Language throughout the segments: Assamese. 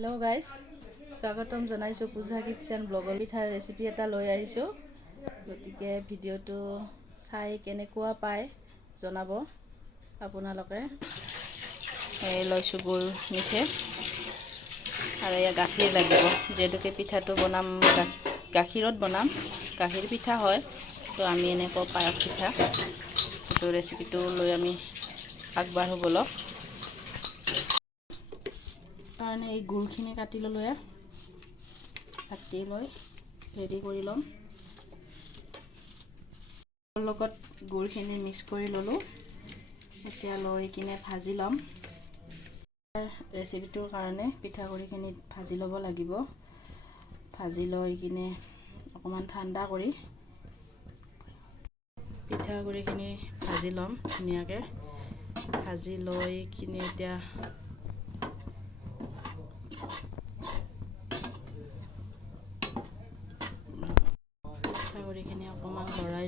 হেল্ল' গাইজ, স্বাগতম জনাইছোঁ পূজা কিটচেন ব্লগৰ পিঠাৰ ৰেচিপি এটা লৈ আহিছোঁ। গতিকে ভিডিঅ'টো চাই কেনেকুৱা পায় জনাব আপোনালোকে। এই লৈছোঁ গুৰ মিঠৈ আৰু এয়া গাখীৰ লাগিব, যিহেতুকে পিঠাটো বনাম গাখীৰত বনাম, গাখীৰ পিঠা হয়। তো আমি এনেকুৱা পায়স পিঠা সেইটো ৰেচিপিটো লৈ আমি আগবাঢ়ো ব'লক। কাৰণে এই গুড়খিনি কাটি ল'লোঁ, কাটি লৈ ৰেডি কৰি ল'ম। লগত গুড়খিনি মিক্স কৰি ল'লোঁ। এতিয়া লৈ কিনে ভাজি ল'ম। ৰেচিপিটোৰ কাৰণে পিঠাগুড়িখিনি ভাজি ল'ব লাগিব। ভাজি লৈ কিনে অকণমান ঠাণ্ডা কৰি পিঠাগুড়িখিনি ভাজি ল'ম ধুনীয়াকৈ। ভাজি লৈ কিনে এতিয়া পিঠাগুড়িখিনি অকণমান লৰাই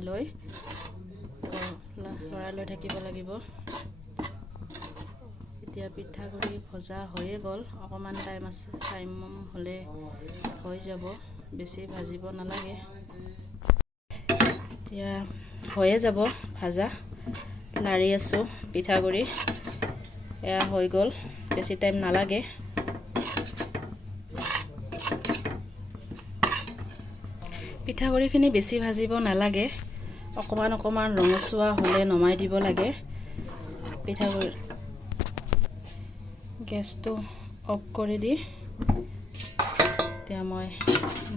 লৈ থাকিব লাগিব। এতিয়া পিঠাগুড়ি ভজা হৈয়ে গ'ল, অকণমান টাইম হ'লে হৈ যাব, বেছি ভাজিব নালাগে। এতিয়া হৈয়ে যাব ভাজা, লাৰি আছোঁ পিঠাগুড়ি, এয়া হৈ গ'ল, বেছি টাইম নালাগে। পিঠাগুড়িখিনি বেছি ভাজিব নালাগে, অকণমান ৰঙচুৱা হ'লে নমাই দিব লাগে। পিঠাগুড়ি গেছটো অফ কৰি দি এতিয়া মই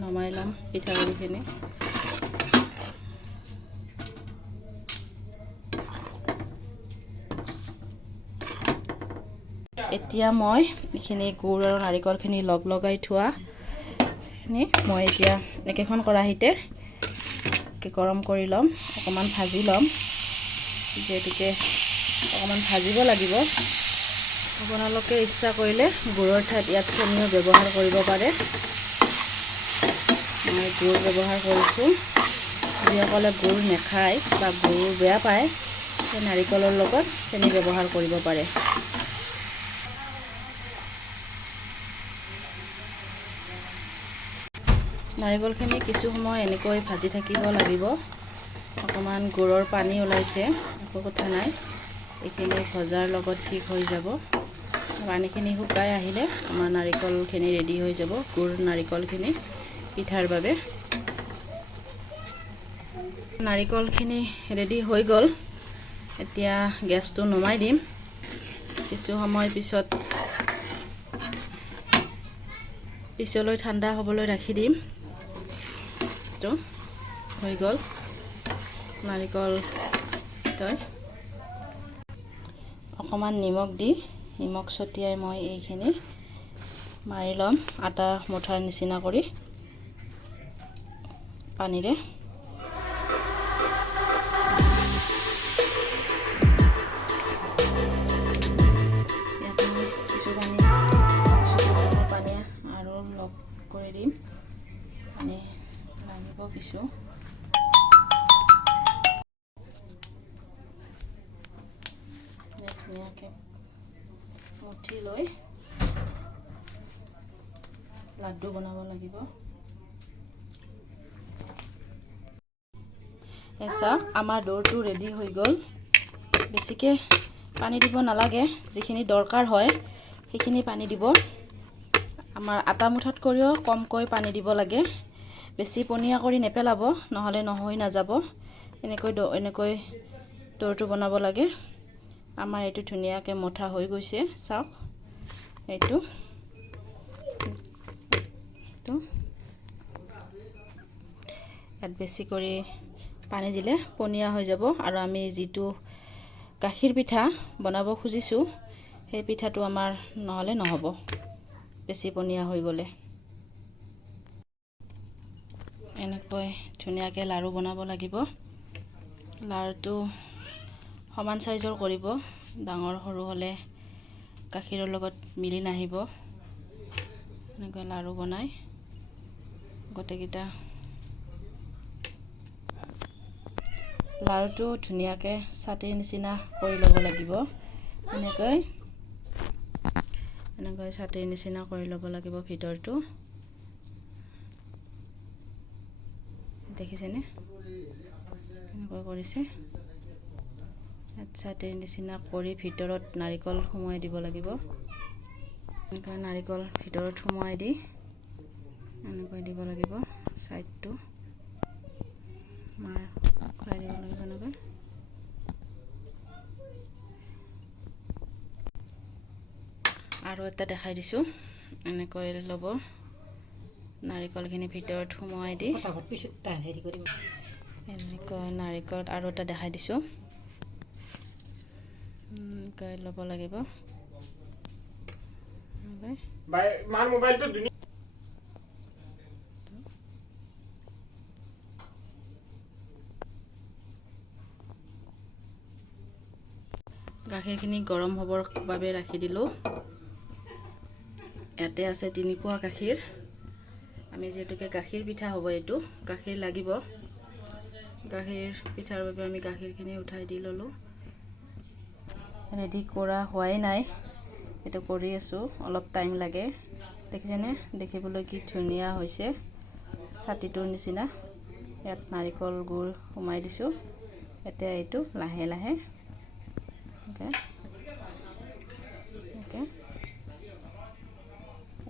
নমাই ল'ম পিঠাগুড়িখিনি। এতিয়া মই এইখিনি গুড় আৰু নাৰিকলখিনি লগাই থোৱা মই এতিয়া একেখন কেৰাহীতে গৰম কৰি ল'ম, অকণমান ভাজি ল'ম, যিহেতুকে অকণমান ভাজিব লাগিব। আপোনালোকে ইচ্ছা কৰিলে গুড়ৰ ঠাইত ইয়াত চেনিও ব্যৱহাৰ কৰিব পাৰে। মই গুড় ব্যৱহাৰ কৰিছোঁ। যিসকলে গুড় নাখায় বা গুড় বেয়া পায়, সেই নাৰিকলৰ লগত চেনি ব্যৱহাৰ কৰিব পাৰে। নাৰিকলখিনি কিছু সময় এনেকৈ ভাজি থাকিব লাগিব। অকণমান গুড়ৰ পানী ওলাইছে, একো কথা নাই, এইখিনি ভজাৰ লগত ঠিক হৈ যাব। পানীখিনি শুকাই আহিলে আমাৰ নাৰিকলখিনি ৰেডি হৈ যাব, গুড় নাৰিকলখিনি পিঠাৰ বাবে। নাৰিকলখিনি ৰেডি হৈ গ'ল, এতিয়া গেছটো নমাই দিম। কিছু সময় পিছলৈ ঠাণ্ডা হ'বলৈ ৰাখি দিম। হৈ গ'ল নাৰিকল। অকণমান নিমখ ছটিয়াই মই এইখিনি মাৰি ল'ম, আটা মুঠাৰ নিচিনা কৰি পানীৰে। ইয়াত মই কিছু পানী আৰু লগ কৰি দিম, পানী লাগিব কিছু। ধুনীয়াকৈ মুঠি লৈ লাড্ডু বনাব লাগিব। চাওক, আমাৰ দৌৰটো ৰেডি হৈ গ'ল। বেছিকৈ পানী দিব নালাগে, যিখিনি দৰকাৰ হয় সেইখিনি পানী দিব। আমাৰ আটা মুঠাতকৈও কমকৈ পানী দিব লাগে। বেছি পনীয়া কৰি নেপেলাব, নহ'লে হৈ নাযাব। এনেকৈ দৌৰটো বনাব লাগে। আমাৰ এইটো ধুনীয়াকৈ মুঠা হৈ গৈছে, চাওক এইটো ইয়াত বেছি কৰি পানী দিলে পনীয়া হৈ যাব, আৰু আমি যিটো গাখীৰ পিঠা বনাব খুজিছোঁ সেই পিঠাটো আমাৰ নহ'লে নহ'ব, বেছি পনীয়া হৈ গ'লে। এনেকৈ ধুনীয়াকৈ লাড়ু বনাব লাগিব। লাড়ুটো সমান চাইজৰ কৰিব, ডাঙৰ সৰু হ'লে গাখীৰৰ লগত মিলি নাহিব। এনেকৈ লাড়ু বনাই গোটেইকেইটা লাড়ুটো ধুনীয়াকৈ ছাতিৰ নিচিনা কৰি ল'ব লাগিব। এনেকৈ ছাতিৰ নিচিনা কৰি ল'ব লাগিব ভিতৰটো। দেখিছেনে এনেকৈ কৰিছে। ছাতিৰ নিচিনা কৰি ভিতৰত নাৰিকল সোমোৱাই দিব লাগিব। এনেকৈ নাৰিকল ভিতৰত সোমোৱাই দি এনেকৈ দিব লাগিব। ছাইডটো মাৰ খুৱাই দিব লাগিব এনেকৈ। আৰু এটা দেখাই দিছোঁ। এনেকৈ ল'ব, নাৰিকলখিনি ভিতৰত সোমোৱাই দি এনেকৈ নাৰিকল আৰু এটা দেখাই দিছোঁ। এনেকৈ ল'ব লাগিব। মাৰ মোবাইলটো গাখীৰখিনি গৰম হ'বৰ বাবে ৰাখি দিলোঁ। ইয়াতে আছে 3 পোৱা গাখীৰ। আমি যিহেতুকে গাখীৰ পিঠা হ'ব, এইটো গাখীৰ লাগিব। গাখীৰ পিঠাৰ বাবে আমি গাখীৰখিনি উঠাই দি ল'লোঁ। ৰেডি কৰা হোৱাই নাই, এইটো কৰি আছোঁ, অলপ টাইম লাগে। দেখিছেনে দেখিবলৈ কি ধুনীয়া হৈছে, ছাতিটোৰ নিচিনা। ইয়াত নাৰিকল গুড় সোমাই দিছোঁ। এতিয়া এইটো লাহে লাহে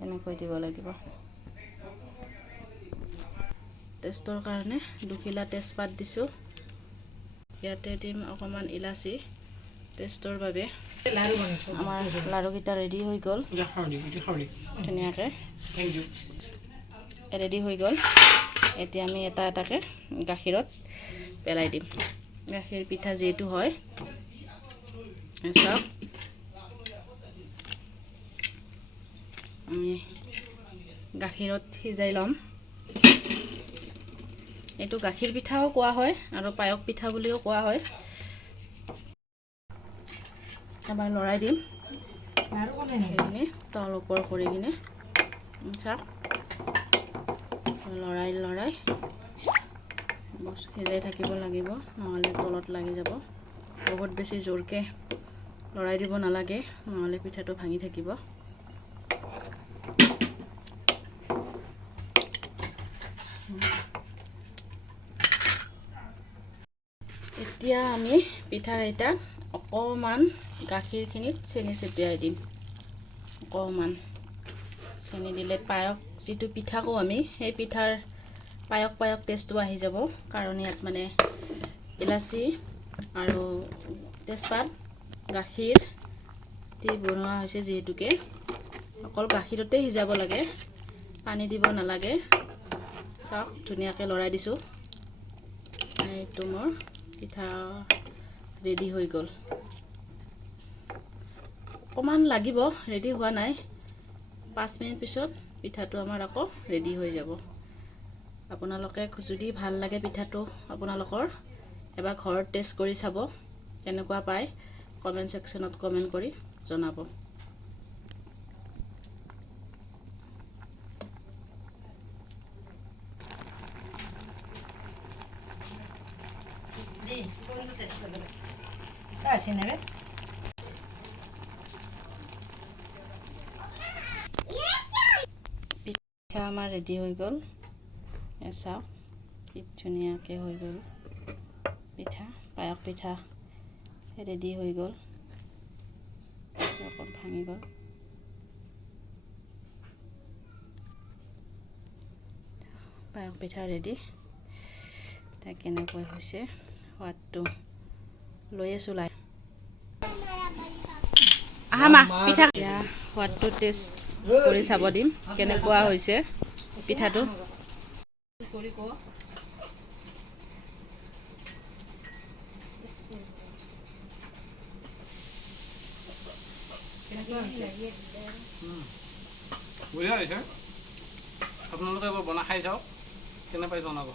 এনেকৈ দিব লাগিব। টেষ্টৰ কাৰণে 2 কিলা তেজপাত দিছোঁ। ইয়াতে দিম অকণমান ইলাচি টেষ্টৰ বাবে। আমাৰ লাড়ুকেইটা ৰেডি হৈ গ'ল, ধুনীয়াকৈ ৰেডি হৈ গ'ল। এতিয়া আমি এটা এটাকৈ গাখীৰত পেলাই দিম। গাখীৰ পিঠা যিহেতু হয়, চাওক আমি গাখীৰত সিজাই ল'ম। এইটো গাখীৰ পিঠাও কোৱা হয় আৰু পায়স পিঠা বুলিও কোৱা হয়। এবাৰ লৰাই দিম সেইখিনি তল ওপৰ কৰি কিনে। চাওক লৰাই লৰাই সিজাই থাকিব লাগিব, নহ'লে তলত লাগি যাব। বহুত বেছি জোৰকৈ লৰাই দিব নালাগে, নহ'লে পিঠাটো ভাঙি থাকিব। এতিয়া আমি পিঠাকেইটাত অকণমান গাখীৰখিনিত চেনি ছটিয়াই দিম। অকণমান চেনি দিলে পায়স যিটো পিঠা কওঁ আমি, সেই পিঠাৰ পায়স টেষ্টটো আহি যাব। কাৰণ ইয়াত মানে ইলাচি আৰু তেজপাত, গাখীৰ দি বনোৱা হৈছে যিহেতুকে। অকল গাখীৰতে সিজাব লাগে, পানী দিব নালাগে। চাওক ধুনীয়াকৈ লৰাই দিছোঁ। এইটো মোৰ পিঠা ৰেডি হৈ গ'ল। অকণমান লাগিব, ৰেডি হোৱা নাই। 5 মিনিট পিছত পিঠাটো আমাৰ আকৌ ৰেডি হৈ যাব। আপোনালোকে যদি ভাল লাগে পিঠাটো আপোনালোকৰ, এবাৰ ঘৰত টেষ্ট কৰি চাব, কেনেকুৱা পায় কমেণ্ট ছেকশ্যনত কমেণ্ট কৰি জনাব। পিঠা আমাৰ ৰেডি হৈ গ'ল। চাওক কি ধুনীয়াকৈ হৈ গ'ল পিঠা। পায়স পিঠা ৰেডি হৈ গ'ল। অকণ ভাঙি গ'ল। পায়স পিঠা ৰেডি। এতিয়া কেনেকৈ হৈছে সোৱাদটো লৈ আছোঁ লাই। আহা মা পিঠা। এতিয়া সোৱাদটো টেষ্ট কৰি চাব দিম কেনেকুৱা হৈছে পিঠাটো। বঢ়িয়া হৈছে। আপোনালোকে এবাৰ বনাই খাই চাওক, কেনে পাই জনাব।